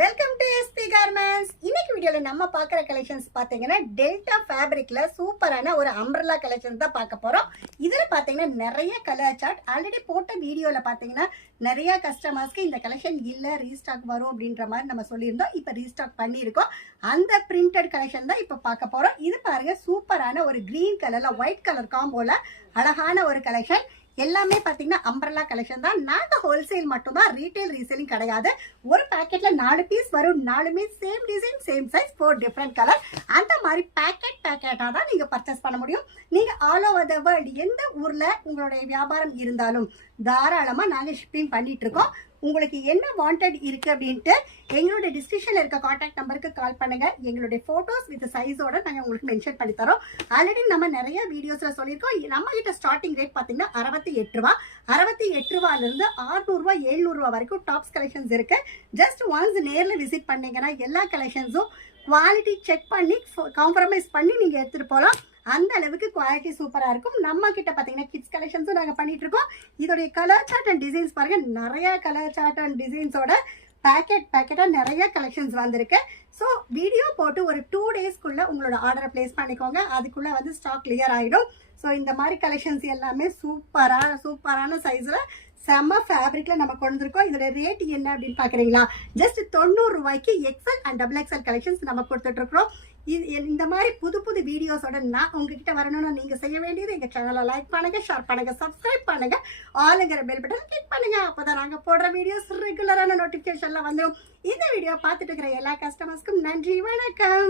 Welcome to SP garments. இன்னைக்கு வீடியோல நம்ம பார்க்குற கலெக்ஷன்ஸ் பார்த்தீங்கன்னா டெல்டா ஃபேப்ரிக்ல சூப்பரான ஒரு அம்ப்ரெல்லா கலெக்ஷன் தான் பார்க்க போறோம். இதில் பார்த்தீங்கன்னா நிறைய கலர் சார்ட் ஆல்ரெடி போட்ட வீடியோவில் பார்த்தீங்கன்னா நிறைய கஸ்டமர்ஸ்க்கு இந்த கலெக்ஷன் இல்லை ரீஸ்டாக் வரும் அப்படின்ற மாதிரி நம்ம சொல்லியிருந்தோம். இப்போ ரீஸ்டாக் பண்ணியிருக்கோம். அந்த பிரிண்டட் கலெக்ஷன் தான் இப்போ பார்க்க போறோம். இது பாருங்க சூப்பரான ஒரு கிரீன் கலர்ல ஒயிட் கலர் காம்போல அழகான ஒரு கலெக்ஷன். எல்லாமே பார்த்தீங்கன்னா அம்ப்ரெல்லா கலெக்ஷன் தான். நாங்கள் ஹோல்சேல் மட்டும்தான், ரீட்டைல் ரீசேலிங் கிடையாது. ஒரு பேக்கெட்ல 4 பீஸ் வரும். 4மே same design same size 4 different colour. அந்த மாதிரி பேக்கெட்டாக தான் நீங்கள் பர்ச்சேஸ் பண்ண முடியும். நீங்கள் ஆல் ஓவர் த வேர்ல்டு எந்த ஊரில் உங்களுடைய வியாபாரம் இருந்தாலும் தாராளமாக நாங்கள் ஷிப்பிங் பண்ணிட்டு இருக்கோம். உங்களுக்கு என்ன வாண்டட் இருக்குது அப்படின்ட்டு எங்களுடைய டிஸ்கிரிப்ஷனில் இருக்க காண்டாக்ட் நம்பருக்கு கால் பண்ணுங்கள். எங்களுடைய ஃபோட்டோஸ் வித் சைஸோட நாங்கள் உங்களுக்கு மென்ஷன் பண்ணி தரோம். ஆல்ரெடி நம்ம நிறைய வீடியோஸில் சொல்லியிருக்கோம். நம்ம கிட்ட ஸ்டார்டிங் ரேட் பார்த்தீங்கன்னா 68 ரூபா. 68 ரூபாயிலிருந்து 600 ரூபா 700 ரூபா வரைக்கும் டாப்ஸ் கலெக்ஷன்ஸ் இருக்குது. ஜஸ்ட் ஒன்ஸ் நேரில் விசிட் பண்ணிங்கன்னா எல்லா கலெக்ஷன்ஸும் குவாலிட்டி செக் பண்ணி காம்ப்ரமைஸ் பண்ணி நீங்கள் எடுத்துகிட்டு போகலாம். அந்த அளவுக்கு குவாலிட்டி சூப்பராக இருக்கும். நம்ம கிட்ட பார்த்தீங்கன்னா கிட்ஸ் கலெக்ஷன்ஸும் நாங்கள் பண்ணிட்டு இருக்கோம். இதோடைய கலர் சார்ட் அண்ட் டிசைன்ஸ் பாருங்கள். நிறைய கலர் சார்ட் அண்ட் டிசைன்ஸோட பேக்கெட்டாக நிறைய கலெக்ஷன்ஸ் வந்திருக்கு. ஸோ வீடியோ போட்டு ஒரு 2 டேஸ்க்குள்ளே உங்களோட ஆர்டரை ப்ளேஸ் பண்ணிக்கோங்க. அதுக்குள்ளே வந்து ஸ்டாக் கிளியர் ஆகிடும். ஸோ இந்த மாதிரி கலெக்ஷன்ஸ் எல்லாமே சூப்பரான சைஸில் செம்ம ஃபேப்ரிக்கில் நம்ம கொண்டு வந்திருக்கோம். இதோட ரேட் என்ன அப்படின்னு பார்க்குறீங்களா? ஜஸ்ட் 90 ரூபாய்க்கு எக்ஸல் அண்ட் XXL கலெக்ஷன்ஸ் நம்ம கொடுத்துட்ருக்குறோம். இந்த மாதிரி புது வீடியோஸோட நான் உங்ககிட்ட வரணும்னா நீங்கள் செய்ய வேண்டியது எங்கள் சேனலை லைக் பண்ணுங்கள், ஷேர் பண்ணுங்கள், சப்ஸ்கிரைப் பண்ணுங்கள், ஆளுங்கிற பெல் பட்டன் கிளிக் பண்ணுங்கள். அப்போ தான் நாங்கள் போடுற வீடியோஸ் ரெகுலரான நோட்டிஃபிகேஷனில் வந்துடும். இந்த வீடியோ பார்த்துட்டு இருக்கிற எல்லா கஸ்டமர்ஸ்க்கும் நன்றி, வணக்கம்.